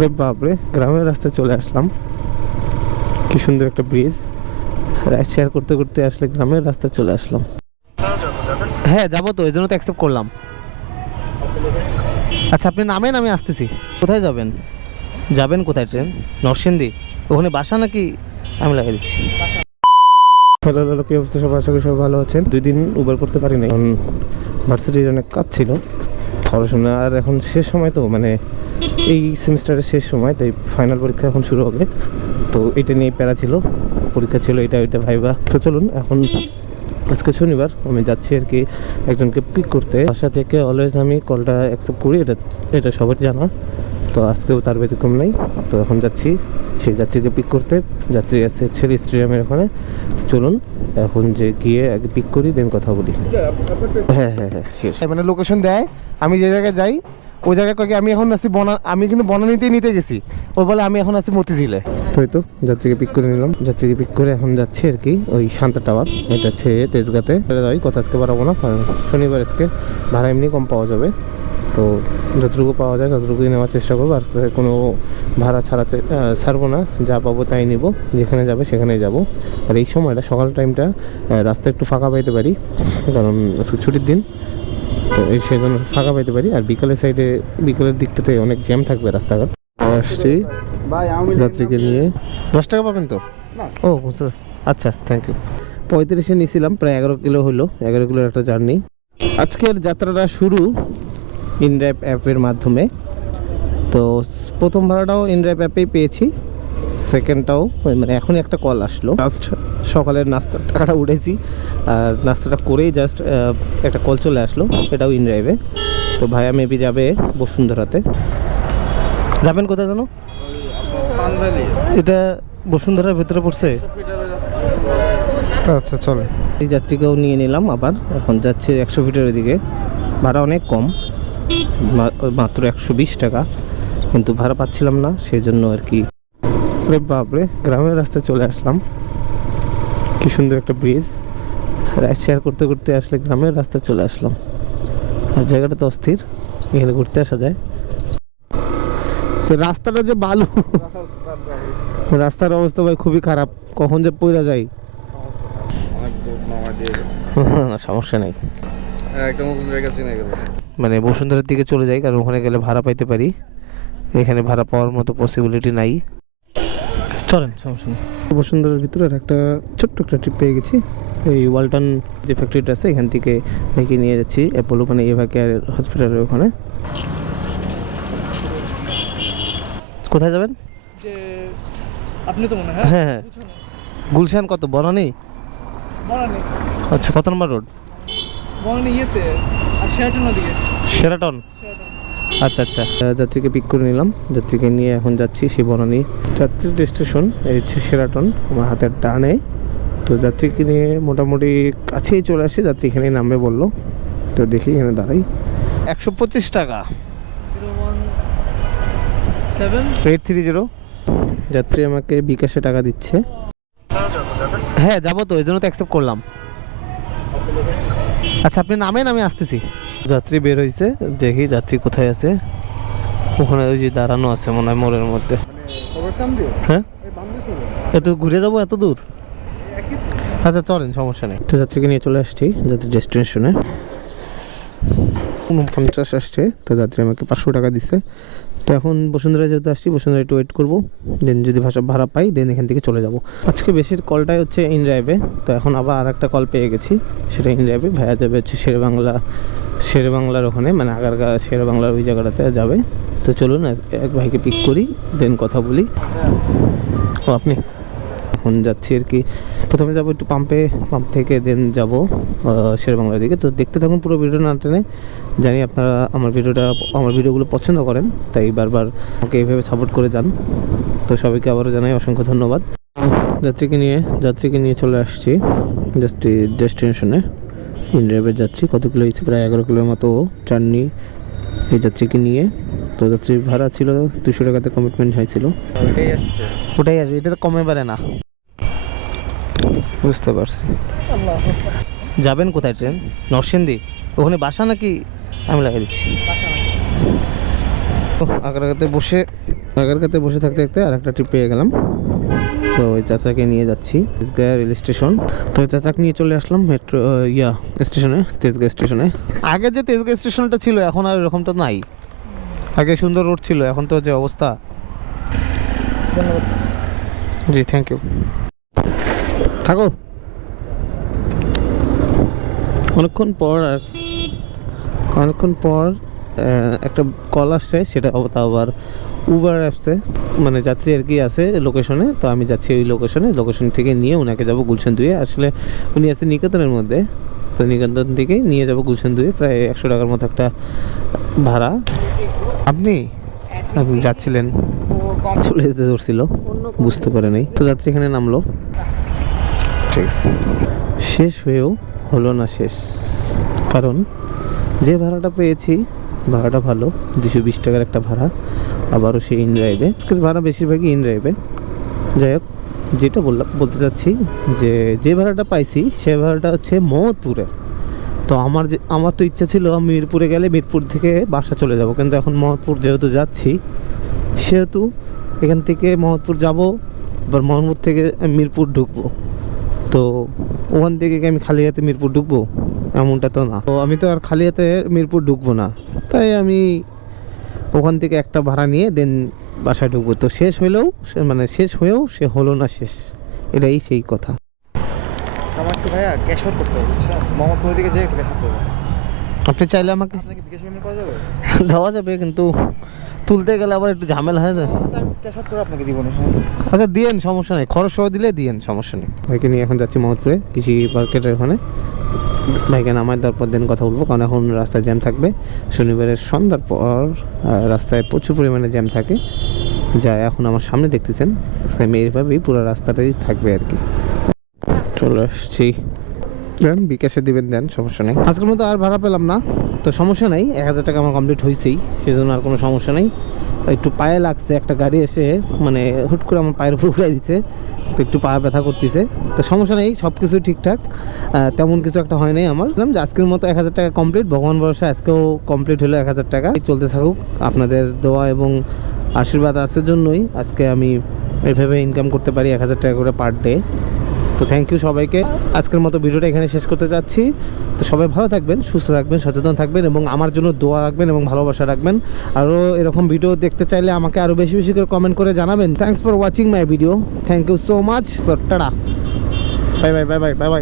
আরে বাপরে, গ্রামের রাস্তায় চলে আসলাম। কি সুন্দর একটা ব্রিজ। রাইড শেয়ার করতে করতে আসলে গ্রামের রাস্তায় চলে আসলাম। হ্যাঁ যাবো তো, এই জন্য তো অ্যাকসেপ্ট করলাম। আচ্ছা আপনি নামেন, আমি আসতেছি। কোথায় যাবেন? যাবেন কোথায়? ট্রেন নরসিংদী? ওখানে বাসা নাকি? আমি লাগিয়ে দিচ্ছি। হ্যালো হ্যালো, কি অবস্থা সবাই? আশা করি সবাই ভালো আছেন। 2 দিন উবার করতে পারিনি, কারণ ভার্সিটির অনেক কাজ ছিল, পড়াশোনা। আর এখন শেষ সময় তো, মানে এই সেমিস্টারের শেষ সময়, তাই ফাইনাল পরীক্ষা এখন শুরু হবে। তো এটা নিয়ে প্যারা ছিল, পরীক্ষা ছিল এটা ওইটা ভাইবা। তো চলুন, এখন আজকে শনিবার, আমি যাচ্ছি আর কি একজনকে পিক করতে। বাসা থেকে অলওয়েজ আমি কলটা অ্যাকসেপ্ট করি, এটা সবার জানা। তো আজকেও তার ব্যতিক্রম নেই। তো এখন যাচ্ছি সেই যাত্রীকে পিক করতে। যাত্রী আছে ছেলে স্টেডিয়ামের ওখানে। চলুন এখন যে গিয়ে আগে পিক করি, দেন কথা বলি। হ্যাঁ হ্যাঁ হ্যাঁ শিওর। মানে লোকেশন দেয়, আমি যে জায়গায় যাই ওই জায়গায় কয়েক আমি এখন আছি আমি কিন্তু বনানীতেই নিতে গেছি। ও বলে আমি এখন আছি মতিঝিলে। তো এই তো যাত্রীকে পিক করে নিলাম। যাত্রীকে পিক করে এখন যাচ্ছি আর কি ওই শান্তা টাওয়ার। এটা হচ্ছে তেজগাঁতে। যাই কথা আজকে বাড়াবো না, কারণ শনিবার আজকে ভাড়া এমনি কম পাওয়া যাবে। তো যতটুকু পাওয়া যায় ততটুকুই নেওয়ার চেষ্টা করবো। আর কোনো ভাড়া ছাড়বো না, যা পাবো তাই নিব, যেখানে যাবে সেখানেই যাব। আর এই সময়টা সকাল টাইমটা রাস্তা একটু ফাঁকা পাইতে পারি, কারণ ছুটির দিন, তো এই সেজন্য ফাঁকা পাইতে পারি। আর বিকালের দিকটাতে অনেক জ্যাম থাকবে রাস্তাঘাট। আসছি যাত্রীকে নিয়ে। 10 টাকা পাবেন তো? ও আচ্ছা, থ্যাংক ইউ। 35-এ নিয়েছিলাম, প্রায় 11 কিলো হলো, 11 কিলোর একটা জার্নি। আজকের যাত্রাটা শুরু ইনড্রাইভ অ্যাপের মাধ্যমে। তো প্রথম ভাড়াটাও ইনড্রাইভ অ্যাপেই পেয়েছি, সেকেন্ডটাও মানে এখনই একটা কল আসলো। জাস্ট সকালের নাস্তার টাকাটা উঠেছি, আর নাস্তাটা করেই জাস্ট একটা কল চলে আসলো, এটাও ইনড্রাইভে। তো ভাইয়া মেবি যাবে বসুন্ধরাতে। যাবেন কোথায় জানো? এটা বসুন্ধরার ভেতরে পড়ছে। আচ্ছা চলে। এই যাত্রীকেও নিয়ে নিলাম আবার, এখন যাচ্ছে 100 ফিটের দিকে। ভাড়া অনেক কম, মাত্র 120 টাকা, কিন্তু ভাড়া পাচ্ছিলাম না, সেই জন্য আর কি। আরে বাপরে, গ্রামের রাস্তায় চলে আসলাম। কি সুন্দর একটা ব্রিজ। রাইড শেয়ার করতে করতে আসলে গ্রামের রাস্তায় চলে আসলাম। আর জায়গাটা তো অস্থির, এখানে ঘুরতে আসা যায়। তো রাস্তাটা যে বালু, রাস্তার অবস্থা ভাই খুবই খারাপ, কখন যে পড়া যায়। না সমস্যা নেই, মানে বসুন্ধরার দিকে চলে যাই, কারণ ওখানে গেলে ভাড়া পাইতে পারি, এখানে ভাড়া পাওয়ার মতো পসিবিলিটি নাই। চলেন, সমস্যা নেই। বসুন্ধরার ভিতরে একটা ছোট্ট একটা ট্রিপ পেয়ে গেছি। এই ওয়ালটন যে ফ্যাক্টরিটা আছে, এখান থেকে মেয়েকে নিয়ে যাচ্ছি অ্যাপোলো, মানে এভা কেয়ার হসপিটালের ওখানে। কোথায় যাবেন? যে আপনি তো মনে হয় হ্যাঁ হ্যাঁ, গুলশান। কত? বনানী? বনানী। আচ্ছা, কত নম্বর রোড? বনানী ইয়েতে আর শেরাটন ওদিকে। শেরাটন। আচ্ছা আচ্ছা, যাত্রীকে পিক করে নিলাম। যাত্রীকে নিয়ে এখন যাচ্ছি সেই বনানী যাত্রী স্টেশন। এই হচ্ছে শেরাটন আমার হাতের ডানে। তো যাত্রীকে নিয়ে মোটামুটি কাছেই চলে আসি, যাত্রী এখানে নামবে বললো। তো দেখি এখানে দাঁড়াই। 125 টাকা, 830। যাত্রী আমাকে বিকাশে টাকা দিচ্ছে। হ্যাঁ যাবো তো, এই জন্য তো অ্যাকসেপ্ট করলাম। আচ্ছা আপনি নামেন, আমি আসতেছি। যাত্রী বের হয়েছে, দেখি যাত্রী কোথায় আছে। ওখানে ওই যে দাঁড়ানো আছে মনে হয় মোড়ের মধ্যে। হ্যাঁ, এত ঘুরে যাবো এত দূর? আচ্ছা চলেন, সমস্যা নেই। তো যাত্রীকে নিয়ে চলে আসছি যাত্রী ডেস্টিনেশনে। 49 আসছে, তো যাত্রী আমাকে 500 টাকা দিচ্ছে। তো এখন বসুন্ধরা যেহেতু আসছি, বসুন্ধরা একটু ওয়েট করবো, দেন যদি ভাড়া পাই দেন এখান থেকে চলে যাব। আজকে বেশির কলটাই হচ্ছে ইন ড্রাইভে। তো এখন আবার আর একটা কল পেয়ে গেছি, সেটা ইন ড্রাইভে। ভাইয়া যাবে হচ্ছে শেরেবাংলার ওখানে, মানে আগারগা শেরেবাংলার ওই জায়গাটাতে যাবে। তো চলুন এক ভাইকে পিক করি, দেন কথা বলি। ও আপনি? এখন যাচ্ছি আর কি, প্রথমে যাবো একটু পাম্প থেকে দেন যাব শেরেবাংলার দিকে। তো দেখতে থাকুন পুরো ভিডিও না টেনে। জানি আপনারা আমার ভিডিওগুলো পছন্দ করেন, তাই বারবার আমাকে এইভাবে সাপোর্ট করে যান। তো সবাইকে আবারও জানাই অসংখ্য ধন্যবাদ। যাত্রীকে নিয়ে চলে আসছি ডেস্টিনেশনে। ইন্ডিয়ার যাত্রী কত কিলো হয়েছে? প্রায় 11 কিলোর মতো জার্নি এই যাত্রীকে নিয়ে। তো যাত্রীর ভাড়া ছিল 200 টাকাতে কমিটমেন্ট হয়েছিল। ওটাই আসবে, এটা তো কমে পারে না। বুঝতে পারছি। যাবেন কোথায়? ট্রেন নরসিংদী? ওখানে বাসা নাকি? আমি লাগিয়ে দিচ্ছি। আগারগাতে বসে থাকতে থাকতে আর একটা ট্রিপ পেয়ে গেলাম। তো ওই চাচাকে নিয়ে যাচ্ছি তেজগাঁ রেল স্টেশন। তো চাচাকে নিয়ে চলে আসলাম মেট্রো স্টেশনে, তেজগাঁ স্টেশনে। আগে যে তেজগাঁ স্টেশনটা ছিল এখন আর এরকম তো নাই। আগে সুন্দর রোড ছিল, এখন তো যে অবস্থা। ধন্যবাদ। জি থ্যাংক ইউ। থাকো। অনেকক্ষণ পর একটা কল আসছে, সেটা আবার উবার অ্যাপসে, মানে যাত্রী আর কি আছে লোকেশনে। তো আমি যাচ্ছি ওই লোকেশন থেকে নিয়ে ওনাকে যাবো গুলশান 2-এ। আসলে উনি আছে নিকেতনের মধ্যে, তো নিকেতন থেকে নিয়ে যাবো গুলশান 2-এ। প্রায় 100 টাকার মতো একটা ভাড়া। আপনি যাচ্ছিলেন, চলে যেতে ধরছিল, বুঝতে পারে নাই। তো যাত্রী এখানে নামলো। ঠিক আছে, শেষ হয়েও হলো না শেষ, কারণ যে ভাড়াটা পেয়েছি ভাড়াটা ভালো, 220 টাকার একটা ভাড়া, আবারও সে ইন ড্রাইভে। আজকের ভাড়া বেশিরভাগই ইন ড্রাইভে। যাই হোক, যেটা বলতে চাচ্ছি যে ভাড়াটা পাইছি সে ভাড়াটা হচ্ছে মোহাম্মদপুরে। তো আমার তো ইচ্ছা ছিল আমি মিরপুরে গেলে মিরপুর থেকে বাসা চলে যাব, কিন্তু এখন মোহাম্মদপুর যেহেতু যাচ্ছি সেহেতু এখান থেকে মোহাম্মদপুর যাব, আবার মোহাম্মদপুর থেকে মিরপুর ঢুকবো। তো ওখান থেকে কি আমি খালি হাতে মিরপুর ঢুকবো? এমনটা তো না। তো আমি তো আর খালি হাতে মিরপুর ঢুকবো না, তাই আমি ওখান থেকে একটা ভাড়া নিয়ে দেন বাসায় ঢুকবো। তো শেষ হয়েও সে হলো না শেষ, এটাই সেই কথা। আমার একটু ভাইয়া ক্যাশওয়ার করতে হবে, বুঝছেন? মোহাম্মদপুর দিকে যেয়ে একটু ক্যাশওয়ার করবো। আপনি চাইলে আমাকে আপনাকে বিকাশ পেমেন্ট করা যাবে? দেওয়া যাবে, কিন্তু তুলতে গেলে আবার একটু ঝামেলা হয় না। আচ্ছা, আমি ক্যাশওয়ার করে আপনাকে দিব না, সমস্যা নেই। আচ্ছা দিয়েন, সমস্যা নেই, খরচ সহ দিলে দিয়েন, সমস্যা নেই। ভাইকে নিয়ে এখন যাচ্ছি মোহাম্মদপুরে কৃষি মার্কেটের ওখানে। ভাইকে নামায় দেওয়ার পর দিন কথা বলবো, কারণ এখন রাস্তায় জ্যাম থাকবে। শনিবারের সন্ধ্যার পর রাস্তায় প্রচুর পরিমাণে জ্যাম থাকে, যা এখন আমার সামনে দেখতেছেন সেম এইভাবেই পুরো রাস্তাটাই থাকবে আর কি। চলে আসছি, দেন বিকাশে দিবেন, দেন সমস্যা নেই। আজকের মতো আর ভাড়া পেলাম না, তো সমস্যা নেই, 1000 টাকা আমার কমপ্লিট হয়েছেই, সেজন্য আর কোনো সমস্যা নেই। একটু পায়ে লাগছে, একটা গাড়ি এসে মানে হুট করে আমার পায়ের উপর উড়াই দিছে, তো একটু পা ব্যথা করতেছে। তো সমস্যা নেই, সব কিছু ঠিকঠাক, তেমন কিছু একটা হয় নাই আমার। বললাম যে আজকের মতো 1000 টাকা কমপ্লিট, ভগবান ভরসা আজকেও কমপ্লিট হলো 1000 টাকা। চলতে থাকুক, আপনাদের দোয়া এবং আশীর্বাদ আছে জন্যই আজকে আমি এইভাবে ইনকাম করতে পারি 1000 টাকা করে পার ডে। তো থ্যাংক ইউ সবাইকে। আজকের মতো ভিডিওটা এখানে শেষ করতে চাচ্ছি। তো সবাই ভালো থাকবেন, সুস্থ থাকবেন, সচেতন থাকবেন এবং আমার জন্য দোয়া রাখবেন এবং ভালোবাসা রাখবেন। আরও এরকম ভিডিও দেখতে চাইলে আমাকে আরও বেশি বেশি করে কমেন্ট করে জানাবেন। Thanks for watching my video, thank you so much. So tata, bye bye bye bye bye by.